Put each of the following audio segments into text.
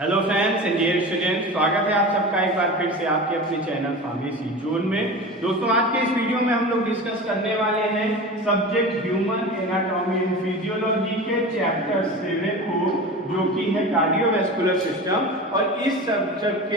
Hello friends and dear students, स्वागत है आप सबका एक बार फिर से आपके अपने चैनल फार्मेसी जोन में। दोस्तों, आज के इस वीडियो में हम लोग डिस्कस करने वाले हैं subject human anatomy and physiology के चैप्टर 7 को, जो कि है कार्डियोवैस्कुलर सिस्टम। और इस सब्जेक्ट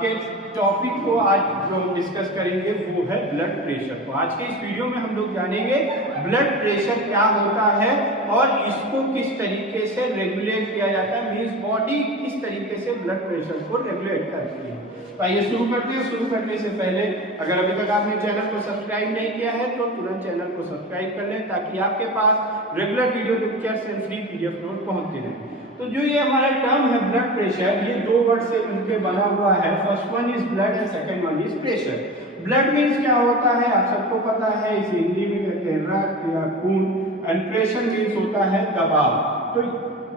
के टॉपिक को आज जो हम डिस्कस करेंगे वो है ब्लड प्रेशर। तो आज के इस वीडियो में हम लोग जानेंगे ब्लड प्रेशर क्या होता है और इसको किस तरीके से रेगुलेट किया जाता है, मींस बॉडी किस तरीके से ब्लड प्रेशर को रेगुलेट करती है। तो आइए शुरू करते हैं। शुरू करने से पहले अगर अभी तक आपने चैनल को सब्सक्राइब नहीं किया है तो तुरंत चैनल को सब्सक्राइब कर लें, ताकि आपके पास regular video lectures and free PDF note पहुंचते रहें। तो जो ये हमारा टर्म है ब्लड प्रेशर, ये दो वर्ड से मिलकर बना हुआ है। First one is blood and second one is pressure. Blood means क्या होता है आप सबको पता है, इसे हिंदी में कहते हैं रक्त या खून, एंड प्रेशर मीन्स होता है दबाव। तो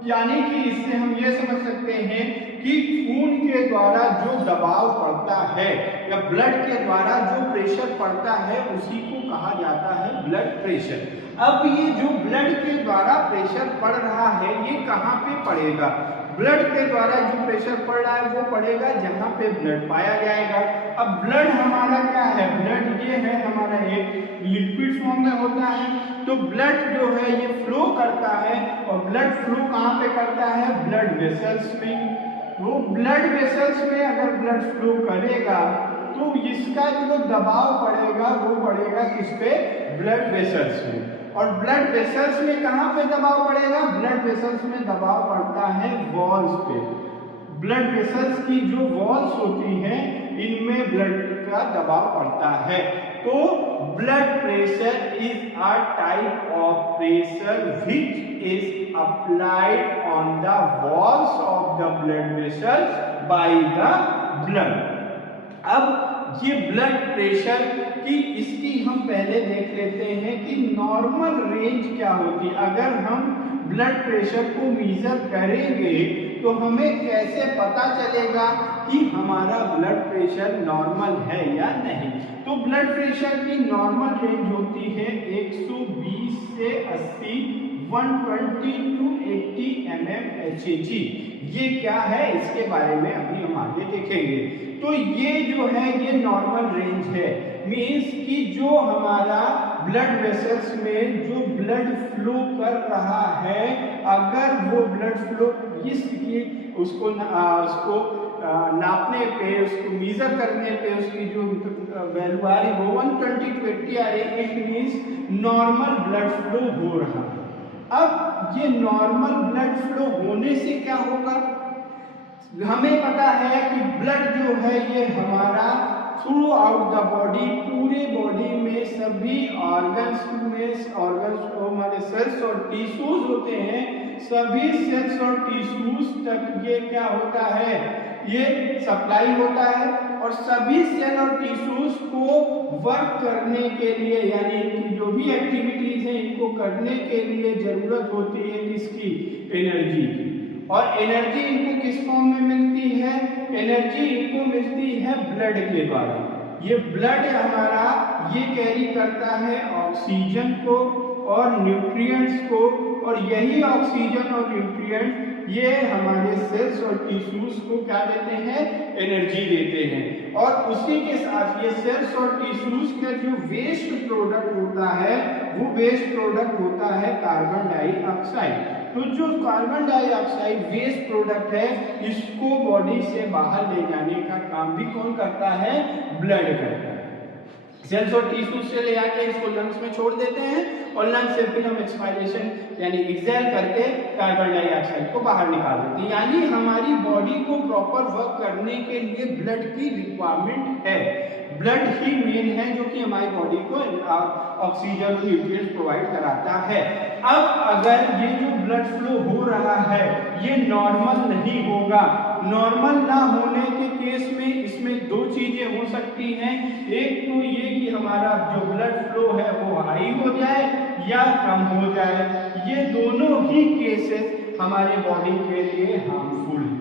यानी कि इससे हम ये समझ सकते हैं कि खून के द्वारा जो दबाव पड़ता है या ब्लड के द्वारा जो प्रेशर पड़ता है उसी को कहा जाता है ब्लड प्रेशर। अब ये जो ब्लड के द्वारा प्रेशर पड़ रहा है ये कहाँ पे पड़ेगा? ब्लड के द्वारा जो प्रेशर पड़ रहा है वो पड़ेगा जहाँ पे ब्लड पाया जाएगा। अब ब्लड हमारा क्या है? ब्लड ये है हमारा एक लिक्विड फॉर्म में होता है। तो ब्लड जो है ये फ्लो करता है, और ब्लड फ्लो कहाँ पे करता है? ब्लड वेसल्स में। वो ब्लड वेसल्स में अगर ब्लड फ्लो करेगा तो इसका जो दबाव पड़ेगा वो पड़ेगा किस पे? ब्लड वेसल्स में। और ब्लड वेसल्स में कहाँ पे दबाव पड़ेगा? ब्लड वेसल्स में दबाव पड़ता है वॉल्स पे। ब्लड वेसल्स की जो वॉल्स होती हैं इनमें ब्लड का दबाव पड़ता है। तो blood pressure is a type of pressure which is applied on the walls of the blood vessels by the blood. अब ये ब्लड प्रेशर की इसकी हम पहले देख लेते हैं कि नॉर्मल रेंज क्या होती है। अगर हम ब्लड प्रेशर को मेजर करेंगे तो हमें कैसे पता चलेगा कि हमारा ब्लड प्रेशर नॉर्मल है या नहीं? तो ब्लड प्रेशर की नॉर्मल रेंज होती है 120 से 80, 120 to 80 mmHg। ये क्या है इसके बारे में अभी हम आगे देखेंगे। तो ये जो है ये नॉर्मल रेंज है, मीन्स कि जो हमारा ब्लड वेसल्स में जो ब्लड फ्लो कर रहा है, अगर वो ब्लड फ्लो उसको नापने पे, उसको मेजर करने पे उसकी जो वैल्यू आ रही वो 120 to 80 आ रही, it means normal blood flow हो रहा है। अब ये नॉर्मल ब्लड फ्लो होने से क्या होगा? हमें पता है कि ब्लड जो है ये हमारा थ्रू आउट द बॉडी, पूरे बॉडी में सभी ऑर्गन्स को हमारे सेल्स और टिश्यूज होते हैं, सभी सेल्स और टिश्यूज तक ये क्या होता है? ये सप्लाई होता है। और सभी सेल और टिश्यूज को वर्क करने के लिए, यानी इनकी जो भी एक्टिविटीज है इनको करने के लिए जरूरत होती है किसकी? एनर्जी की। और एनर्जी इनको किस फॉर्म में मिलती है? एनर्जी इनको मिलती है ब्लड के द्वारा। ये ब्लड हमारा ये कैरी करता है ऑक्सीजन को और न्यूट्रिएंट्स को, और यही ऑक्सीजन और न्यूट्रिएंट ये हमारे सेल्स और टिश्यूज को क्या देते हैं? एनर्जी देते हैं। और उसी के साथ ये सेल्स और टिश्यूज का जो वेस्ट प्रोडक्ट होता है वो वेस्ट प्रोडक्ट होता है कार्बन डाइऑक्साइड। तो जो कार्बन डाइऑक्साइड वेस्ट प्रोडक्ट है इसको बॉडी से बाहर ले जाने का काम भी कौन करता है? ब्लड करता है। सेल्स और टिश्यूज से ले आके इसको लंग्स में छोड़ देते हैं, और लंग्स से फिर हम एक्सपायरेशन यानी एक्सहेल करके कार्बन डाइऑक्साइड को बाहर निकाल देते हैं। यानी हमारी बॉडी को प्रॉपर वर्क करने के लिए ब्लड की रिक्वायरमेंट है। ब्लड ही मेन है जो कि हमारी बॉडी को ऑक्सीजन और न्यूट्रिएंट्स प्रोवाइड कराता है। अब अगर ये जो ब्लड फ्लो हो रहा है ये नॉर्मल नहीं होगा, नॉर्मल ना होने के केस में इसमें दो चीजें हो सकती हैं। एक तो ये कि हमारा जो ब्लड फ्लो है वो हाई हो जाए या कम हो जाए। ये दोनों ही केसेस हमारे बॉडी के लिए हार्मफुल है।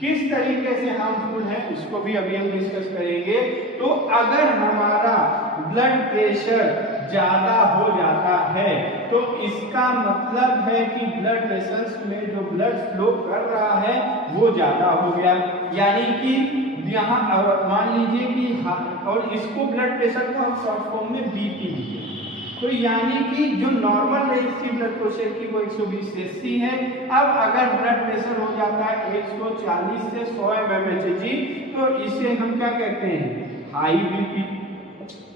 किस तरीके से हार्मफुल है इसको भी अभी हम डिस्कस करेंगे। तो अगर हमारा ब्लड प्रेशर ज्यादा हो जाता है, तो इसका मतलब है कि ब्लड वेसल्स में जो ब्लड फ्लो कर रहा है वो ज्यादा हो गया, यानी कि यहाँ मान लीजिए कि और इसको ब्लड प्रेशर को हम शॉर्ट फॉर्म में बीपी लिखते हैं। तो यानी कि जो नॉर्मल रेंज थी ब्लड प्रेशर की वो 120 से 80 है। अब अगर ब्लड प्रेशर हो जाता है 140 से 100 mmHg, तो इसे हम क्या कहते हैं, हाई बीपी।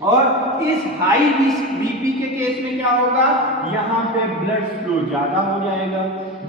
और इस हाई बीपी के केस में क्या होगा, यहाँ पे ब्लड फ्लो ज्यादा हो जाएगा।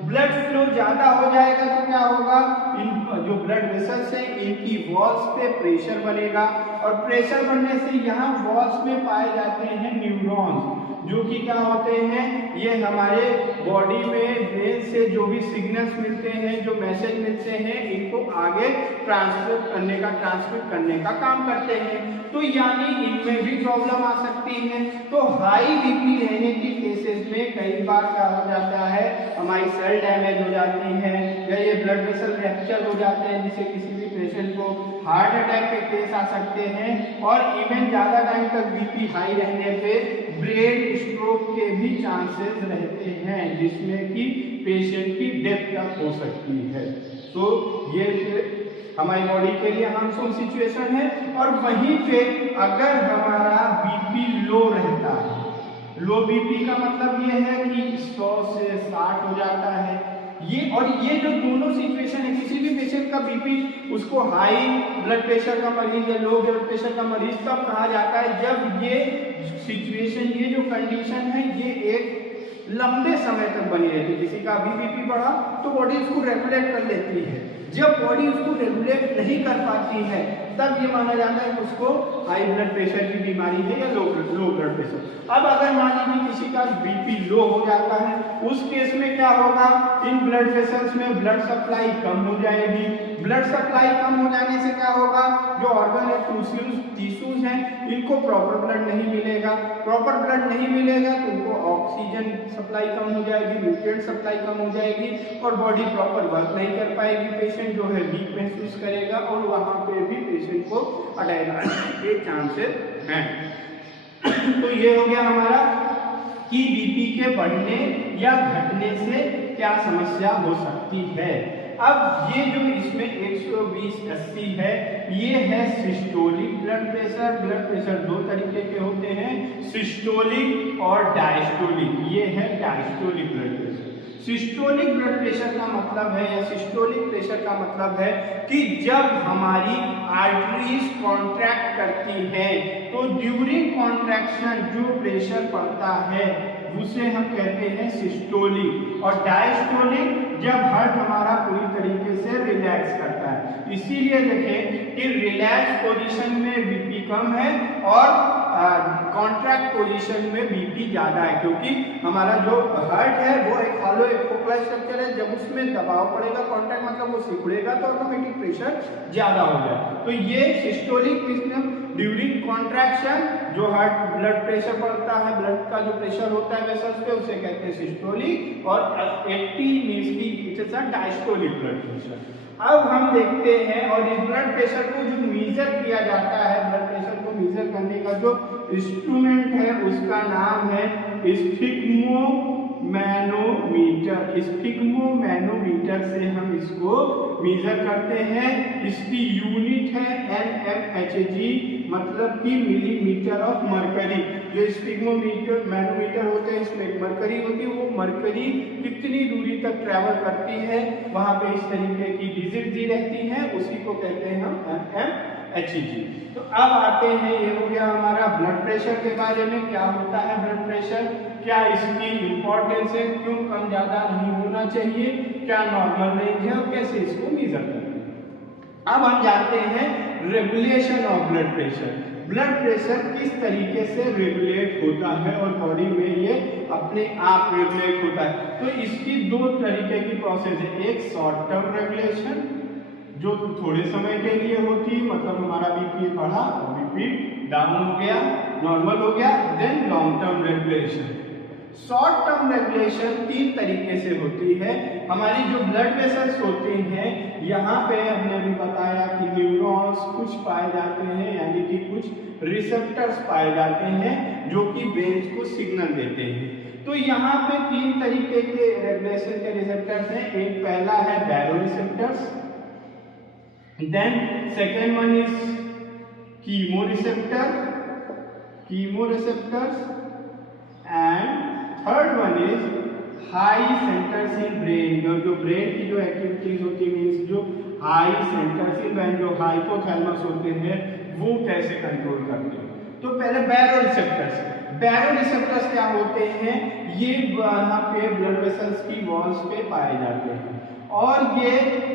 ब्लड फ्लो ज्यादा हो जाएगा तो क्या होगा, इन जो ब्लड वेसल्स हैं इनकी वॉल्स पे प्रेशर बनेगा, और प्रेशर बनने से यहाँ वॉल्स में पाए जाते हैं न्यूरॉन्स, जो कि क्या होते हैं, ये हमारे बॉडी में ब्रेन से जो भी सिग्नल्स मिलते हैं, जो मैसेज मिलते हैं, इनको आगे ट्रांसमिट करने का काम करते हैं। तो यानी इनमें भी प्रॉब्लम आ सकती है। तो हाई बीपी रहने की केसेस में कई बार क्या हो जाता है, हमारी सेल डैमेज हो जाती है, या ये ब्लड वेसल रैप्चर हो जाते हैं, जिससे किसी भी पेशेंट को हार्ट अटैक के केस आ सकते हैं। और इवन ज्यादा टाइम तक बीपी हाई रहने पे ब्रेन स्ट्रोक के भी चांसेस रहते हैं, जिसमें कि पेशेंट की डेथ तक हो सकती है। तो ये हमारी बॉडी के लिए हार्मफुल सिचुएशन है। और वहीं पे अगर हमारा बीपी लो रहता है, लो बीपी का मतलब ये है कि 100 से 60 हो जाता है, ये जो दोनों सिचुएशन है, किसी भी पेशेंट का बीपी, उसको हाई ब्लड प्रेशर का मरीज या लो ब्लड प्रेशर का मरीज तब कहा जाता है जब ये सिचुएशन, ये जो कंडीशन है, ये एक लंबे समय तक बनी रहती है। किसी का भी बीपी बढ़ा तो बॉडी उसको रेगुलेट कर लेती है, जब बॉडी उसको रेगुलेट नहीं कर पाती है तब ये माना जाता है कि उसको हाई ब्लड प्रेशर की बीमारी है या लो ब्लड प्रेशर। अब अगर मान लीजिए किसी का बीपी लो हो जाता है, उस केस में क्या होगा, इन ब्लड वेसल्स में ब्लड सप्लाई कम हो जाएगी। ब्लड सप्लाई कम हो जाने से क्या होगा, जो ऑर्गन है, टिश्यूज हैं, इनको प्रॉपर ब्लड नहीं मिलेगा। प्रॉपर ब्लड नहीं मिलेगा तो उनको ऑक्सीजन सप्लाई कम हो जाएगी, न्यूट्रिएंट सप्लाई कम हो जाएगी, और बॉडी प्रॉपर वर्क नहीं कर पाएगी। पेशेंट जो है वीक महसूस करेगा, और वहां पे भी पेशेंट को अटैक आने के चांसेस हैं। तो ये हो गया हमारा कि बीपी के बढ़ने या घटने से क्या समस्या हो सकती है। अब ये जो इसमें 120/80 है, ये है systolic blood pressure. Blood pressure दो तरीके के होते हैं, सिस्टोलिक और डायस्टोलिक। ये है diastolic blood pressure. Systolic blood pressure का मतलब है, या सिस्टोलिक प्रेशर का मतलब है कि जब हमारी आर्टरीज कॉन्ट्रैक्ट करती हैं, तो ड्यूरिंग कॉन्ट्रैक्शन जो प्रेशर पड़ता है उसे हम कहते हैं सिस्टोलिक। और डायस्टोलिक जब हार्ट हमारा पूरी तरीके से रिलैक्स करता है। इसीलिए देखें कि रिलैक्स पोजीशन में बीपी कम है और कॉन्ट्रैक्ट पोजीशन में बीपी ज्यादा है, क्योंकि हमारा जो हार्ट है वो एक हॉलो एक्वोक्लाइज स्ट्रक्चर है। जब उसमें दबाव पड़ेगा, कॉन्ट्रैक्ट मतलब वो सिकुड़ेगा, तो ऑटोमेटिक प्रेशर ज्यादा हो जाए। तो ये सिस्टोलिक ड्यूरिंग कॉन्ट्रैक्शन जो हार्ट ब्लड प्रेशर बढ़ता है, ब्लड का जो प्रेशर होता है वेसल्स पे, उसे कहते हैं सिस्टोलिक। और 80 मींस की it is a diastolic blood pressure. अब हम देखते हैं, और इस ब्लड प्रेशर को जो मेजर किया जाता है, ब्लड प्रेशर को मेजर करने का जो इंस्ट्रूमेंट है उसका नाम है स्फिग्मोमैनोमीटर। स्फिग्मोमैनोमीटर से हम इसको मेजर करते हैं। इसकी यूनिट है mmHg, मतलब कि मिलीमीटर ऑफ मरकरी। जो स्फिग्मोमैनोमीटर होते हैं, इसमें मरकरी होती है, वो मरकरी कितनी दूरी तक ट्रैवल करती है, वहां पे इस तरीके की डिजिट दी रहती है, उसी को कहते हैं हम mmHg। तो अब आते हैं, ये हो गया हमारा ब्लड प्रेशर के बारे में, क्या होता है ब्लड प्रेशर, क्या इसकी इंपॉर्टेंस है, क्यों कम ज्यादा नहीं होना चाहिए, क्या नॉर्मल रेंज है, और कैसे इसको मेजर करते हैं। अब हम जानते हैं regulation of blood pressure. Blood pressure किस तरीके से रेगुलेट होता है और बॉडी में ये अपने आप रेगुलेट होता है। तो इसकी दो तरीके की प्रोसेस है, एक शॉर्ट टर्म रेगुलेशन जो थोड़े समय के लिए होती है, मतलब हमारा बीपी बढ़ा और बीपी डाउन हो गया, नॉर्मल हो गया, then long term regulation. Short term regulation 3 तरीके से होती है। हमारी जो ब्लड वेसल्स होते हैं, यहाँ पे हमने भी बताया कि न्यूरॉन्स कुछ पाए जाते हैं, यानी कि कुछ रिसेप्टर्स पाए जाते हैं जो कि ब्रेन को सिग्नल देते हैं। तो यहाँ पे 3 तरीके के रेगुलेशन के रिसेप्टर्स हैं। एक पहला है baroreceptors, then second one is chemoreceptors and third one is high centres in brain. जो ब्रेन की जो एक्टिविटीज होती है, मीन्स जो हाई सेंटर्स इन ब्रेन, जो हाइपोथैलेमस होते हैं, वो कैसे कंट्रोल करते हैं। तो पहले बैरो रिसेप्टर्स क्या होते हैं, ये वहाँ पे ब्लड वेसल्स की वॉल्स पे पाए जाते हैं और ये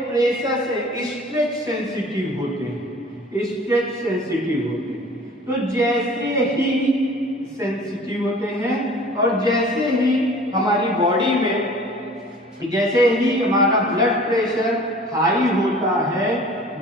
प्रेशर से स्ट्रेच सेंसिटिव होते हैं। तो जैसे ही सेंसिटिव होते हैं और जैसे ही हमारी बॉडी में, जैसे ही हमारा ब्लड प्रेशर हाई होता है,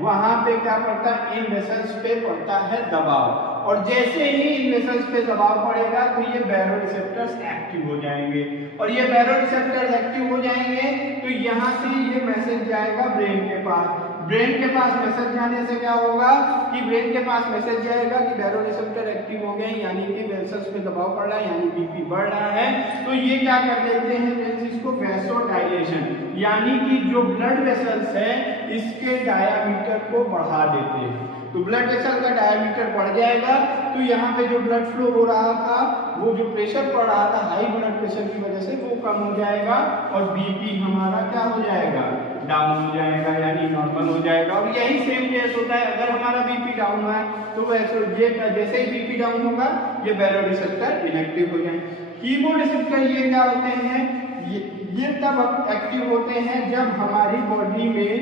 वहां पे क्या पड़ता है, इन वेसल्स पे पड़ता है दबाव, और जैसे ही इन वेसल्स पे दबाव पड़ेगा तो ये बैरो रिसेप्टर्स एक्टिव हो जाएंगे, और ये बैरो रिसेप्टर्स एक्टिव हो जाएंगे तो यहाँ से ये मैसेज जाएगा ब्रेन के पास। ब्रेन के पास मैसेज जाने से क्या होगा कि ब्रेन के पास मैसेज जाएगा कि बैरो रिसेप्टर एक्टिव हो गए, यानी कि वेसल्स पे दबाव पड़ रहा है, यानी बीपी बढ़ रहा है। तो ये क्या कर देते हैं, इसको वैसोडाइलेशन, यानी कि जो ब्लड वेसल्स है इसके डायामीटर को बढ़ा देते हैं। तो ब्लड वेसल का डायामीटर बढ़ जाएगा तो यहाँ पे जो ब्लड फ्लो हो रहा था, वो जो प्रेशर पड़ रहा था हाई ब्लड प्रेशर की वजह से, वो कम हो जाएगा और बीपी हमारा क्या हो जाएगा, डाउन हो जाएगा, यानी नॉर्मल हो जाएगा। और यही सेम केस होता है, अगर हमारा बीपी डाउन हुआ तो वैसे जैसे ही बीपी डाउन होगा ये बैरो रिसेप्टर इनएक्टिव हो जाएंगे। कीमो रिसेप्टर ये क्या होते हैं, ये तब एक्टिव होते हैं जब हमारी बॉडी में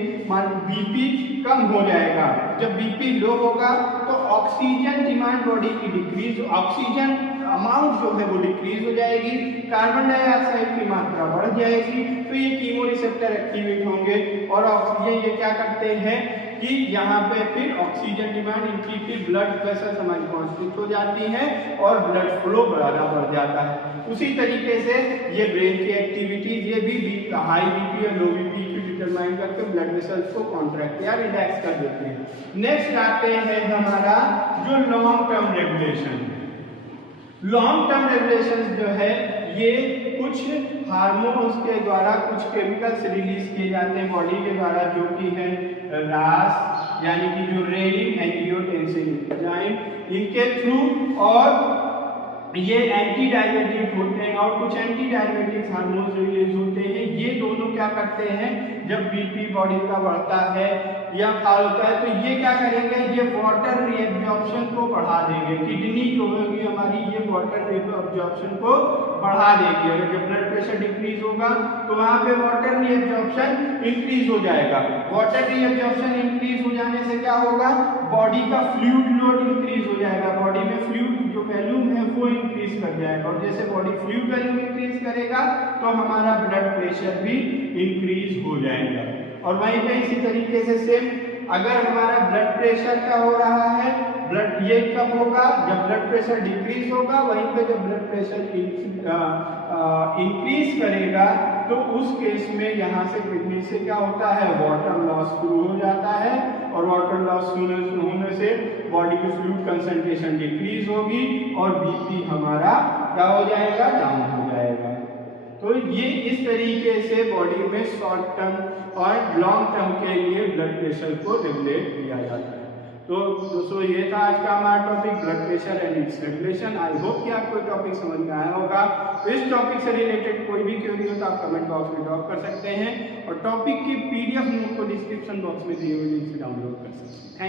बीपी कम हो जाएगा। जब बीपी लो होगा तो ऑक्सीजन डिमांड बॉडी की डिक्रीज, ऑक्सीजन अमाउंट जो है वो डिक्रीज हो जाएगी, कार्बन डाइऑक्साइड की मात्रा बढ़ जाएगी, तो ये कीमो रिसेप्टर एक्टिवेट होंगे और ऑक्सीजन ये क्या करते हैं कि यहाँ पे फिर ऑक्सीजन डिमांड इनकी, फिर ब्लड प्रेशर हमारी कॉन्स्टेंट हो जाती है और ब्लड फ्लो बढ़ जाता है। उसी तरीके से ये ब्रेन की एक्टिविटीज, ये भी हाई बीपी और लो बीपी को डिटरमाइन करके ब्लड वेसल्स को कॉन्ट्रैक्ट या रिलैक्स कर देते हैं। नेक्स्ट आते हैं हमारा जो long term regulation. Long term regulation जो है ये कुछ हार्मोन्स के द्वारा, कुछ केमिकल्स रिलीज किए जाते हैं बॉडी के द्वारा, जो कि है रास, यानी कि जो रेनिन एंजियोटेंसिन एंजाइम, इनके थ्रू, और ये एंटी डायबिटिक होते हैं और कुछ एंटी डायबिटिक हार्मोन्स रिलीज होते हैं। ये दोनों क्या करते हैं, जब बीपी बॉडी का बढ़ता है या हाई होता है तो ये क्या करेंगे, ये वाटर रीअब्जॉर्प्शन को बढ़ा देंगे। किडनी जो होगी हमारी, ये वाटर रीअब्जॉर्प्शन को बढ़ा देगी। अगर जब ब्लड प्रेशर डिक्रीज होगा तो वहां पे वाटर रीअब्जॉर्प्शन इंक्रीज हो जाएगा। वाटर रीअब्जॉर्प्शन इंक्रीज हो जाने से क्या होगा, बॉडी का फ्लूइड लोड इंक्रीज हो जाएगा, बॉडी में फ्लूइड जो वॉल्यूम है वो इंक्रीज कर जाएगा, और जैसे बॉडी फ्लूइड वॉल्यूम इंक्रीज करेगा तो हमारा ब्लड प्रेशर भी इंक्रीज हो जाएगा। और वहीं पे इसी तरीके से सेम, अगर हमारा ब्लड प्रेशर क्या हो रहा है, ब्लड ये कब होगा, जब ब्लड प्रेशर डिक्रीज होगा, वहीं पे जब ब्लड प्रेशर इंक्रीज करेगा तो उस केस में यहाँ से किडनी से क्या होता है, वाटर लॉस शुरू हो जाता है, और वाटर लॉस होने से बॉडी की फ्लूइड कंसंट्रेशन डिक्रीज होगी और बीपी हमारा क्या हो जाएगा, डाउन हो जाएगा। तो ये इस तरीके से बॉडी में शॉर्ट टर्म और लॉन्ग टर्म के लिए ब्लड प्रेशर को रेगुलेट किया जाता है। तो दोस्तों ये था आज का हमारा topic, blood pressure and it's regulation. I hope कि आपको टॉपिक समझ में आया होगा। इस टॉपिक से रिलेटेड कोई भी क्वेरी हो तो आप कमेंट बॉक्स में ड्रॉप कर सकते हैं, और टॉपिक की PDF नोट को डिस्क्रिप्शन बॉक्स में दिए हुए लिंक से डाउनलोड कर सकते हैं।